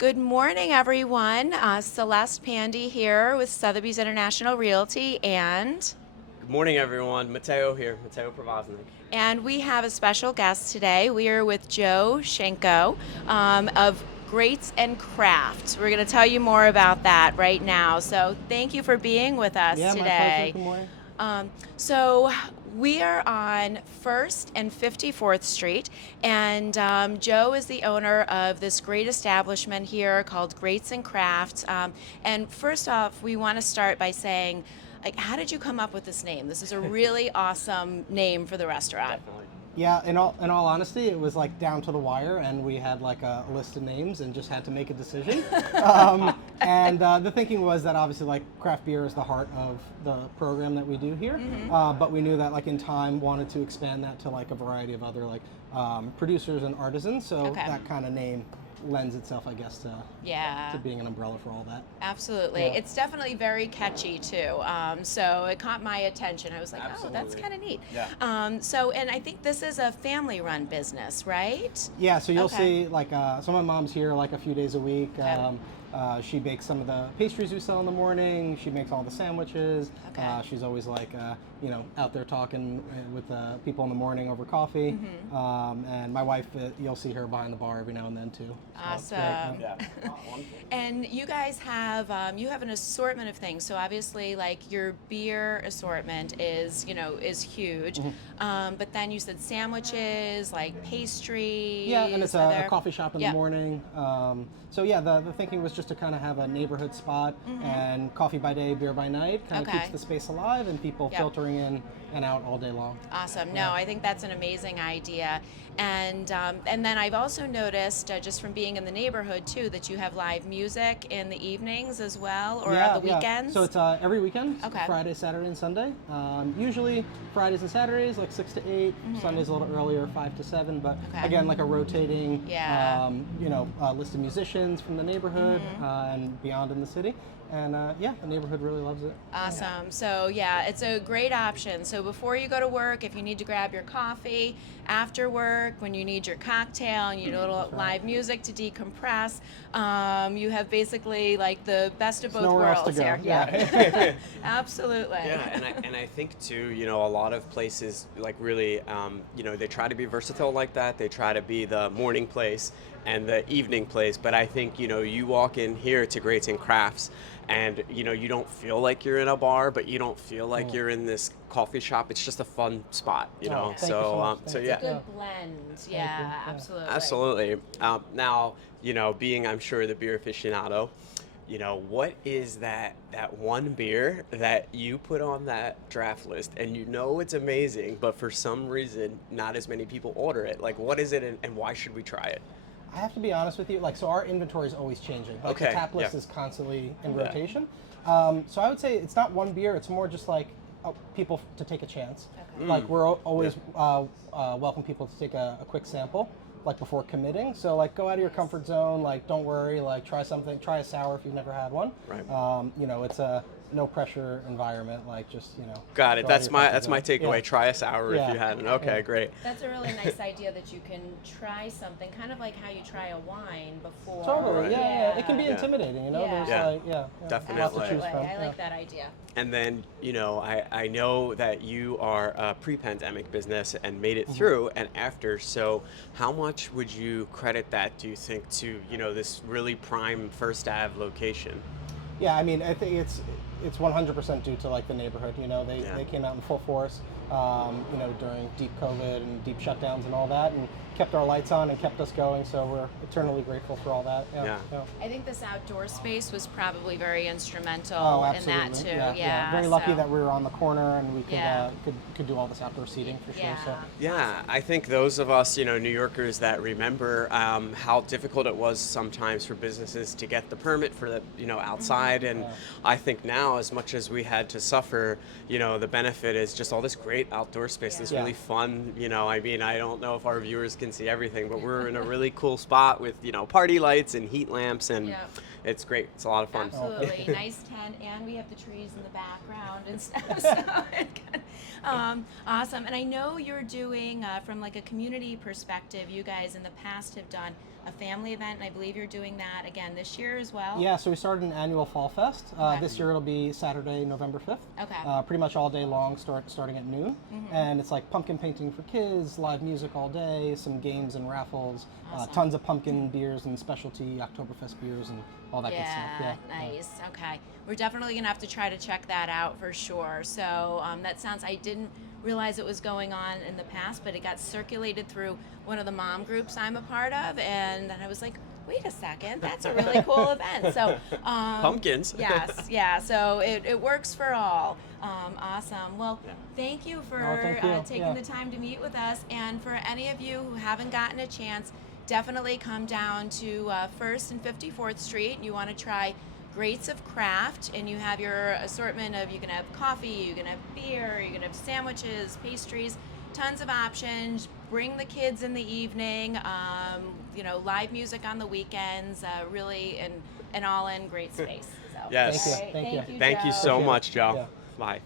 Good morning, everyone. Celeste Pandy here with Sotheby's International Realty, Good morning, everyone. Mateo here, Mateo Provoznik. and we have a special guest today. We are with Joe Schinco of Greats and Crafts. We're going to tell you more about that right now. So thank you for being with us Yeah, my pleasure. today. Good morning. So we are on 1st and 54th Street, and Joe is the owner of this great establishment here called Greats and Crafts. And first off, we want to start by saying, like, how did you come up with this name? This is a really awesome name for the restaurant. Definitely. Yeah, in all honesty, it was like down to the wire, and we had like a list of names and just had to make a decision. The thinking was that obviously like craft beer is the heart of the program that we do here, but we knew that like in time wanted to expand that to like a variety of other like producers and artisans. So Okay. that kind of name lends itself, I guess, Yeah. to being an umbrella for all that. Absolutely. Yeah. It's definitely very catchy too. So it caught my attention. I was like, oh, that's Absolutely. kind of neat. Yeah. And I think this is a family run business, right? Yeah, so you'll Okay. see like so my mom's here like a few days a week. Okay. She bakes some of the pastries we sell in the morning. She makes all the sandwiches. Okay. She's always like out there talking with people in the morning over coffee. And my wife, you'll see her behind the bar every now and then too. So it's great. Awesome. Yeah. Wonderful. And you guys have an assortment of things. So obviously, like your beer assortment is huge. But then you said sandwiches, like pastries. Yeah, and it's a coffee shop in Yeah. the morning. So yeah, the thinking was just to kind of have a neighborhood spot and coffee by day, beer by night. Kind of Okay. keeps the space alive and people Yep. filtering in and out all day long. Awesome. No, I think that's an amazing idea. And then I've also noticed, just from being in the neighborhood too, that you have live music in the evenings as well, or on the weekends. So it's every weekend, Okay. Friday, Saturday, and Sunday. Usually Fridays and Saturdays, like 6 to 8. Sundays a little earlier, 5 to 7. But Okay. again, like a rotating, Yeah. list of musicians from the neighborhood and beyond in the city. And the neighborhood really loves it. Awesome. So yeah, it's a great option. So before you go to work, if you need to grab your coffee, after work, when you need your cocktail and you need a little live music to decompress, you have basically like the best of both Nowhere else to worlds go. here. Yeah. Absolutely. Yeah, and I think too, a lot of places like really, they try to be versatile like that. They try to be the morning place and the evening place. But I think, you walk in here to Greats and Crafts, and you don't feel like you're in a bar, but you don't feel like you're in this coffee shop. It's just a fun spot, Oh, thank you so So, much. so Thank yeah. you. Good blend. Yeah, Yeah. absolutely. Absolutely. Now, being, I'm sure, the beer aficionado, what is that one beer that you put on that draft list and it's amazing, but for some reason not as many people order it? Like, what is it, and why should we try it? I have to be honest with you, like, so our inventory is always changing. Like, Okay, the tap list yeah. is constantly in Yeah. rotation. So I would say it's not one beer, it's more just like people to take a chance. Okay. Like, we're always welcome people to take a quick sample, like, before committing. So, like, go out of your comfort zone, like, don't worry, like, try something, try a sour if you've never had one. Right. It's a no pressure environment, like, just, Got it. go out That's of your my comfort takeaway. zone. Yeah. Try a sour Yeah. if you hadn't. Okay, Yeah. great. That's a really nice idea that you can try something, kind of like how you try a wine before. Totally, Right. yeah. It can be Yeah. intimidating, Yeah. There's Yeah. like, Definitely. lots to choose Absolutely. from. I yeah. like that idea. And then, I know that you are a pre-pandemic business and made it Mm-hmm. through and after. So how much would you credit that, do you think, to, this really prime First Ave location? Yeah, I mean, I think it's 100% due to like the neighborhood. Yeah. They came out in full force, during deep COVID and deep shutdowns and all that, and kept our lights on and kept us going. So we're eternally grateful for all that. Yeah. I think this outdoor space was probably very instrumental Oh, in absolutely. that too. Yeah. Very lucky so- that we were on the corner and we could Yeah. could do all this outdoor seating for sure. So. Yeah, I think those of us, New Yorkers that remember how difficult it was sometimes for businesses to get the permit for the, outside. And I think now, as much as we had to suffer, the benefit is just all this great outdoor space, this Yeah. really fun, I don't know if our viewers can see everything, but we're in a really cool spot with, party lights and heat lamps and, Yeah. it's great. It's a lot of fun. Absolutely. Nice tent, and we have the trees in the background and stuff. So awesome. And I know you're doing, from like a community perspective, you guys in the past have done a family event, and I believe you're doing that again this year as well. Yeah, so we started an annual Fall Fest. Okay. This year it'll be Saturday, November 5th. Okay. Pretty much all day long, starting at noon. And it's like pumpkin painting for kids, live music all day, some games and raffles, Awesome. tons of pumpkin beers and specialty Oktoberfest beers and all that good stuff. Yeah, nice. Okay. We're definitely going to have to try to check that out for sure. So that sounds, I didn't realize it was going on in the past, but it got circulated through one of the mom groups I'm a part of, and then I was like, wait a second, that's a really cool event. So Pumpkins. Yes, yeah. So it works for all. Awesome. Well, thank you for thank you. taking the time to meet with us. And for any of you who haven't gotten a chance, definitely come down to 1st and 54th Street. You want to try Greats of Craft, and you have your assortment of, you can have coffee, you can have beer, you can have sandwiches, pastries, tons of options. Bring the kids in the evening, live music on the weekends, really an all-in great space. So, Yes. Thank you. Thank you, Thank you Joe. so Appreciate it. much, Joe. Yeah. Bye.